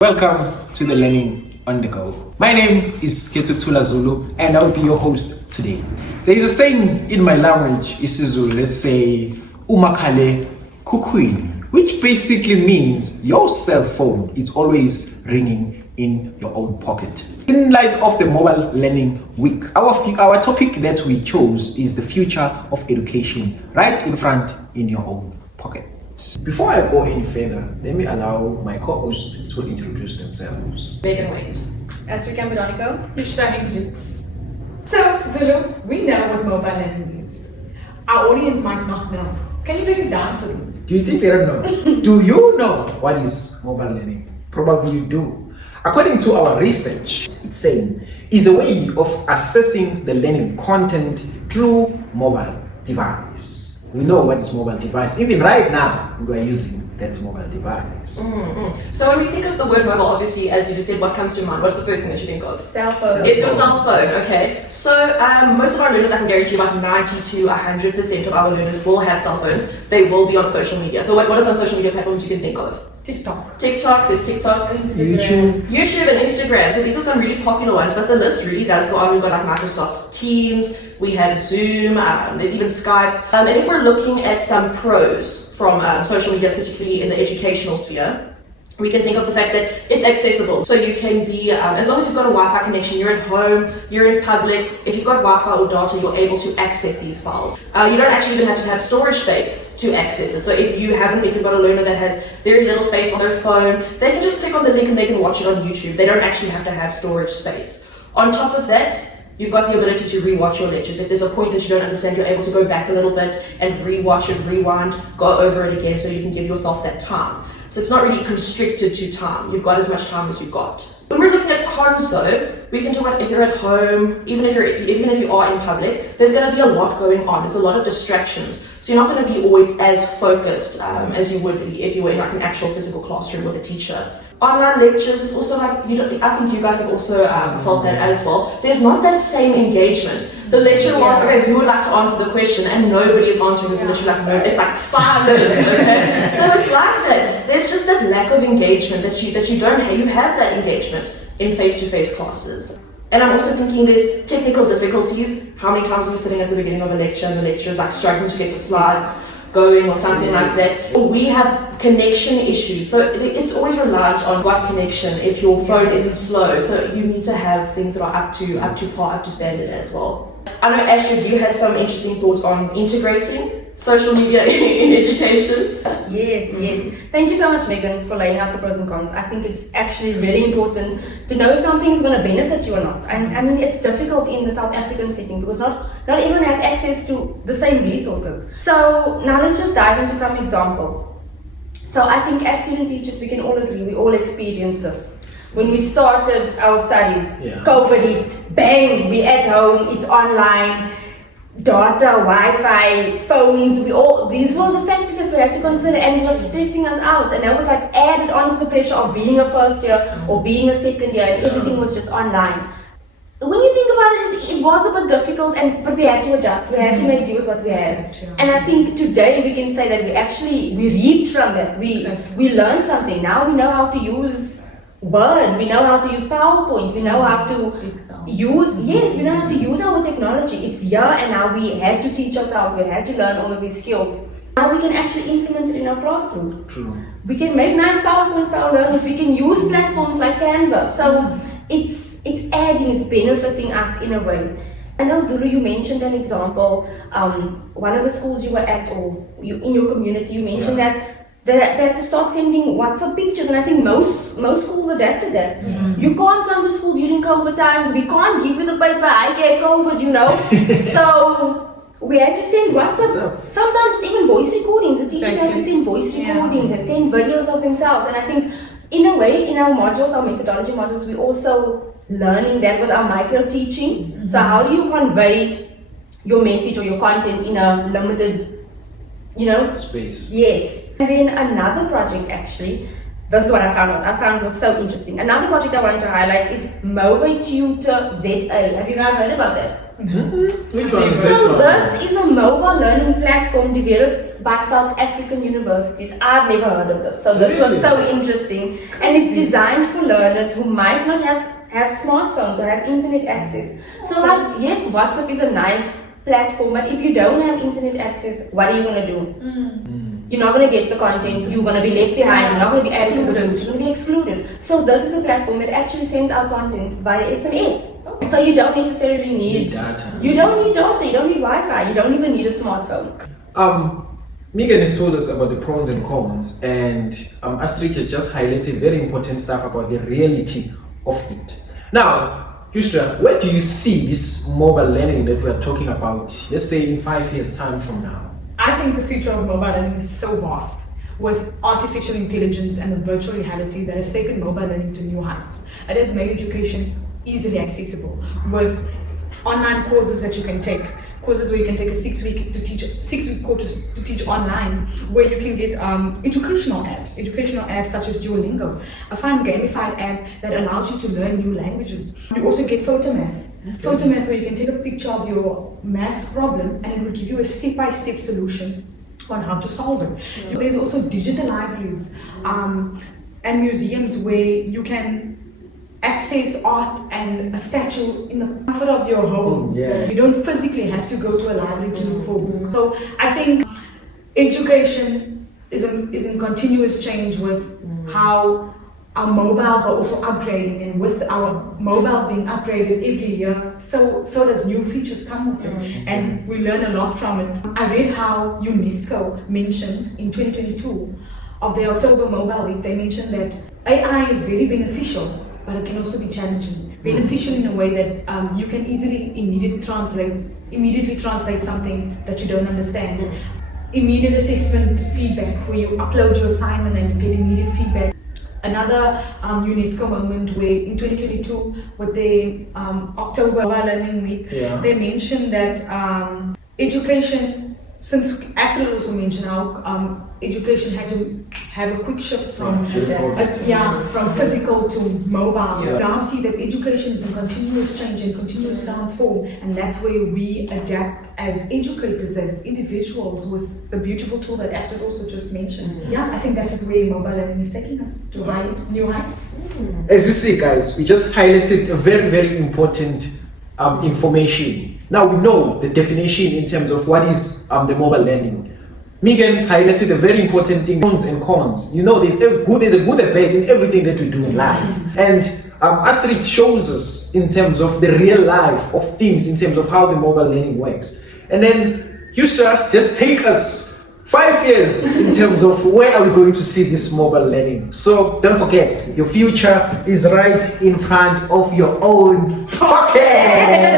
Welcome to the Learning on the Go. My name is Ketuktula Zulu and I'll be your host today. There is a saying in my language, isiZulu, let's say, umakale kukwini, which basically means your cell phone is always ringing in your own pocket. In light of the Mobile Learning Week, our topic that we chose is the future of education, right in front in your own pocket. Before I go any further, let me allow my co-hosts to introduce themselves. Megan Wait. Esther Campodonico. Shaheen Jukes. So, Zulu, we know what mobile learning is. Our audience might not know. Can you break it down for them? Do you think they don't know? Do you know what is mobile learning? Probably you do. According to our research, it's saying is a way of assessing the learning content through mobile device. We know what is mobile device. Even right now, we are using that mobile device. So when we think of the word mobile, obviously, as you just said, what comes to mind? What's the first thing that you think of? Cell phone. It's your cell phone, okay. So most of our learners, I can guarantee about 90 to 100% of our learners will have cell phones. They will be on social media. So what are some social media platforms you can think of? TikTok. There's TikTok, YouTube and Instagram. So these are some really popular ones, but the list really does go on. We've got like Microsoft Teams, we have Zoom, there's even Skype. And if we're looking at some pros from social media, particularly in the educational sphere, we can think of the fact that it's accessible. So you can be, as long as you've got a Wi-Fi connection, you're at home, you're in public, if you've got Wi-Fi or data, you're able to access these files. You don't actually even have to have storage space to access it. So if you've got a learner that has very little space on their phone, they can just click on the link and they can watch it on YouTube. They don't actually have to have storage space. On top of that, you've got the ability to rewatch your lectures. If there's a point that you don't understand, you're able to go back a little bit and rewatch it, rewind, go over it again so you can give yourself that time. So it's not really constricted to time. You've got as much time as you've got. When we're looking at cons though, we can talk about if you're at home, even if you are in public, there's going to be a lot going on. There's a lot of distractions. So you're not going to be always as focused as you would be if you were in like an actual physical classroom with a teacher. Online lectures is also like, I think you guys have also felt that as well. There's not that same engagement. The lecturer will ask, okay, who would like to answer the question? And nobody is answering. It's literally like, no, it's like silence, okay? So it's like that. There's just that lack of engagement that you don't have. You have that engagement in face-to-face classes. And I'm also thinking there's technical difficulties. How many times are we sitting at the beginning of a lecture and the lecturer is like struggling to get the slides going or something like that. We have connection issues, so it's always reliant on what connection if your phone isn't slow. So you need to have things that are up to par, up to standard as well. I know, Ashley, you had some interesting thoughts on integrating social media in education. Yes. Thank you so much, Megan, for laying out the pros and cons. I think it's actually really important to know if something is going to benefit you or not. And I mean, it's difficult in the South African setting because not everyone has access to the same resources. So now let's just dive into some examples. So I think as student teachers, we can all agree, we all experience this. When we started our studies, COVID hit, bang, we at home, it's online, data, Wi-Fi, phones, these were the factors that we had to consider, and it was stressing us out, and that was like added on to the pressure of being a first year or being a second year, and everything was just online. When you think about it, it was a bit difficult, but we had to adjust. We had to make do with what we had. And I think today we can say that we reaped from that. We learned something. Now we know how to use Word, we know how to use PowerPoint, we know how to we know how to use our technology. It's here, and now we had to teach ourselves, we had to learn all of these skills. Now we can actually implement it in our classroom. True. We can make nice PowerPoints for our learners, we can use platforms like Canva. So it's it's benefiting us in a way. I know, Zulu, you mentioned an example, one of the schools you were at, or in your community, you mentioned that they had to start sending WhatsApp pictures, and I think most schools adapted that. You can't come to school during COVID times, we can't give you the paper, I get COVID, So we had to send WhatsApp. Sometimes it's even voice recordings. The teachers had to send voice recordings and send videos of themselves. And I think in a way, in our modules, our methodology modules, we're also learning that with our micro teaching. So how do you convey your message or your content in a limited, space? Yes. And then another project, actually, this is what I found out. I found it was so interesting. Another project I want to highlight is Mobile Tutor ZA. Have you guys heard about that? Which one is So this is a mobile learning platform developed by South African universities. I've never heard of this. So this was so interesting. And it's designed for learners who might not have smartphones or have internet access. So like, yes, WhatsApp is a nice platform, but if you don't have internet access, what are you going to do? You're not going to get the content, you're going to be left behind, you're not going to be added to the group, you're going to be excluded. So this is a platform that actually sends out content via SMS. So you don't necessarily need data. You don't need data, you don't need Wi-Fi, you don't even need a smartphone. Megan has told us about the pros and cons, and Astrid has just highlighted very important stuff about the reality of it. Now, Yusra, where do you see this mobile learning that we are talking about, let's say in 5 years' time from now? I think the future of mobile learning is so vast, with artificial intelligence and the virtual reality that has taken mobile learning to new heights. It has made education easily accessible with online courses that you can take. Courses where you can take a 6-week course to teach online, where you can get educational apps such as Duolingo, a fun gamified app that allows you to learn new languages. You also get photomath, where you can take a picture of your maths problem and it will give you a step-by-step solution on how to solve it. There's also digital libraries and museums where you can access art and a statue in the comfort of your home. You don't physically have to go to a library to look for a book. So I think education is in continuous change with how our mobiles are also upgrading, and with our mobiles being upgraded every year, so does new features come with it, and we learn a lot from it. I read how UNESCO mentioned in 2022 of the October Mobile Week, they mentioned that AI is very beneficial, but it can also be challenging. Beneficial in a way that you can easily immediately translate something that you don't understand. Immediate assessment feedback, where you upload your assignment and you get immediate feedback. Another UNESCO moment where in 2022 with the October Mobile Learning Week, they mentioned that education, since Astrid also mentioned how education had to have a quick shift from physical to mobile. We now see that education is in continuous change and continuous transform, and that's where we adapt as educators, as individuals, with the beautiful tool that Astrid also just mentioned. I think that is where mobile learning is taking us to rise new heights. As you see, guys, we just highlighted a very, very important information. Now we know the definition in terms of what is the mobile learning. Megan highlighted a very important thing, pros and cons. You know, there's a good and bad in everything that we do in life. And Astrid shows us in terms of the real life of things, in terms of how the mobile learning works. And then Yusra, just take us 5 years in terms of where are we going to see this mobile learning. So don't forget, your future is right in front of your own pocket.